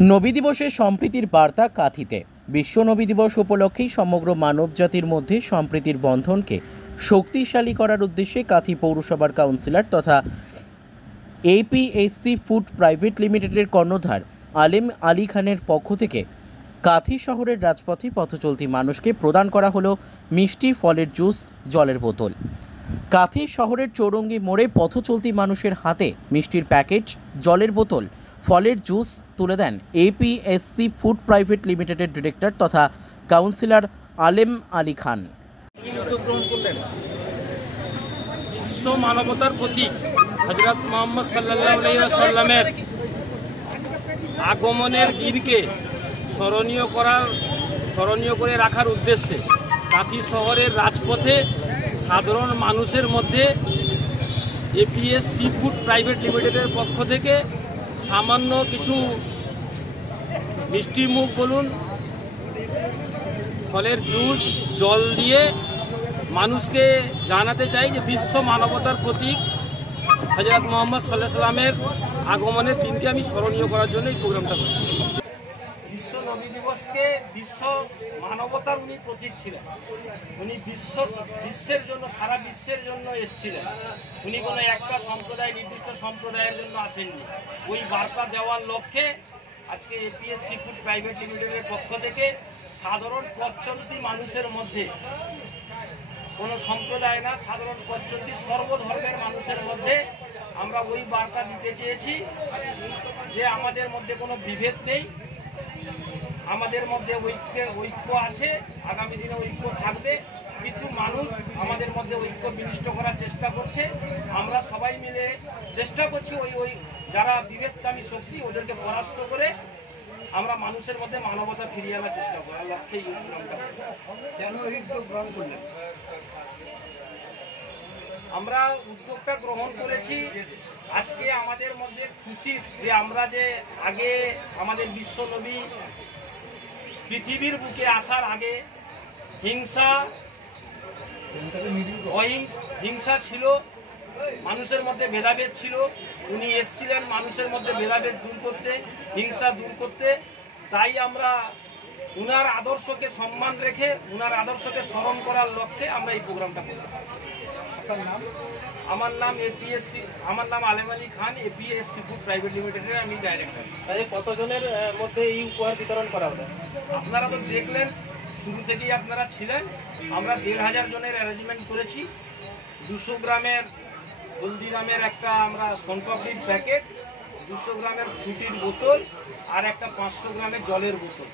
নবী দিবসে সম্প্রীতির বার্তা কাঁথিতে। বিশ্ব নবী দিবস উপলক্ষেই সমগ্র মানবজাতির মধ্যে সম্প্রীতির বন্ধনকে শক্তিশালী করার উদ্দেশ্যে কাঁথি পৌরসভার কাউন্সিলর তথা এপিএসসি ফুড প্রাইভেট লিমিটেডের কর্ণধার আলেম আলী খানের পক্ষ থেকে কাঁথি শহরের রাজপথে পথচলতি মানুষকে প্রদান করা হলো মিষ্টি, ফলের জুস, জলের বোতল। কাঁথি শহরের চৌরঙ্গি মোড়ে পথচলতি মানুষের হাতে মিষ্টির প্যাকেট, জলের বোতল, ফলের জুস তুলে দেন এপিএসসি ফুড প্রাইভেট লিমিটেডের ডিরেক্টর তথা কাউন্সিলর আলেম আলী খান। বিশ্ব মানবতার প্রতীক হযরত মুহাম্মদ সাল্লাল্লাহু আলাইহি ওয়াসাল্লামের আগমনের দিনকে স্মরণীয় করে রাখার উদ্দেশ্যে কাঁথি শহরের রাজপথে সাধারণ মানুষের মধ্যে এপিএসসি ফুড প্রাইভেট লিমিটেডের পক্ষ থেকে সামান্য কিছু মিষ্টি মুখ বলুন, ফলের জুস, জল দিয়ে মানুষকে জানাতে চাই যে বিশ্ব মানবতার প্রতীক হযরত মুহাম্মদ সাল্লাল্লাহু আলাইহি ওয়াসাল্লামের আগমনের দিনকে আমি স্মরণীয় করার জন্য এই প্রোগ্রামটা করছি। বিশ্ব নবী দিবসকে বিশ্ব মানবতার উনি প্রতীক ছিলেন। উনি বিশ্বের জন্য, সারা বিশ্বের জন্য এসেছিলেন। উনি কোনো একটা সম্প্রদায়, নির্দিষ্ট সম্প্রদায়ের জন্য আসেননি। ওই বার্তা দেওয়ার লক্ষ্যে আজকে এপিএসসি ফুড প্রাইভেট লিমিটেডের পক্ষ থেকে সাধারণ পথচলতি মানুষের মধ্যে, কোনো সম্প্রদায় না, সাধারণ পথচলতি সর্বধর্মের মানুষের মধ্যে আমরা ওই বার্তা দিতে চেয়েছি যে আমাদের মধ্যে কোনো বিভেদ নেই, আমাদের মধ্যে ঐক্য আছে, আগামী দিনে ঐক্য থাকবে। কিছু মানুষ আমাদের মধ্যে ঐক্য বিনষ্ট করার চেষ্টা করছে, আমরা সবাই মিলে চেষ্টা করছি ওই যারা বিভেদকামী শক্তি ওদেরকে পরাস্ত করে আমরা মানুষের মধ্যে মানবতা ফিরিয়ে আনার চেষ্টা করি। লক্ষ্যে আমরা উদ্যোগটা গ্রহণ করেছি। আজকে আমাদের মধ্যে খুশি যে আমরা যে আগে আমাদের বিশ্ব নবী পৃথিবীর বুকে আসার আগে হিংসা ছিল, মানুষের মধ্যে ভেদাভেদ ছিল। উনি এসেছিলেন মানুষের মধ্যে ভেদাভেদ দূর করতে, হিংসা দূর করতে। তাই আমরা উনার আদর্শকে সম্মান রেখে, উনার আদর্শকে স্মরণ করার লক্ষ্যে আমরা এই প্রোগ্রামটা করলাম। আমার নাম আলেম Ali Khan, APS-C food private লিমিটেডের আমি ডাইরেক্টর। কতজনের মধ্যে এই উপহার বিতরণ করা হবে? আপনারা তো দেখলেন, শুরু থেকেই আপনারা ছিলেন। আমরা 1500 জনের অ্যারেঞ্জমেন্ট করেছি। 200 গ্রামের হলদিরামের একটা আমরা সোনপাপড়ির প্যাকেট, 200 গ্রামের ফ্রুটির বোতল আর একটা 500 গ্রামের জলের বোতল।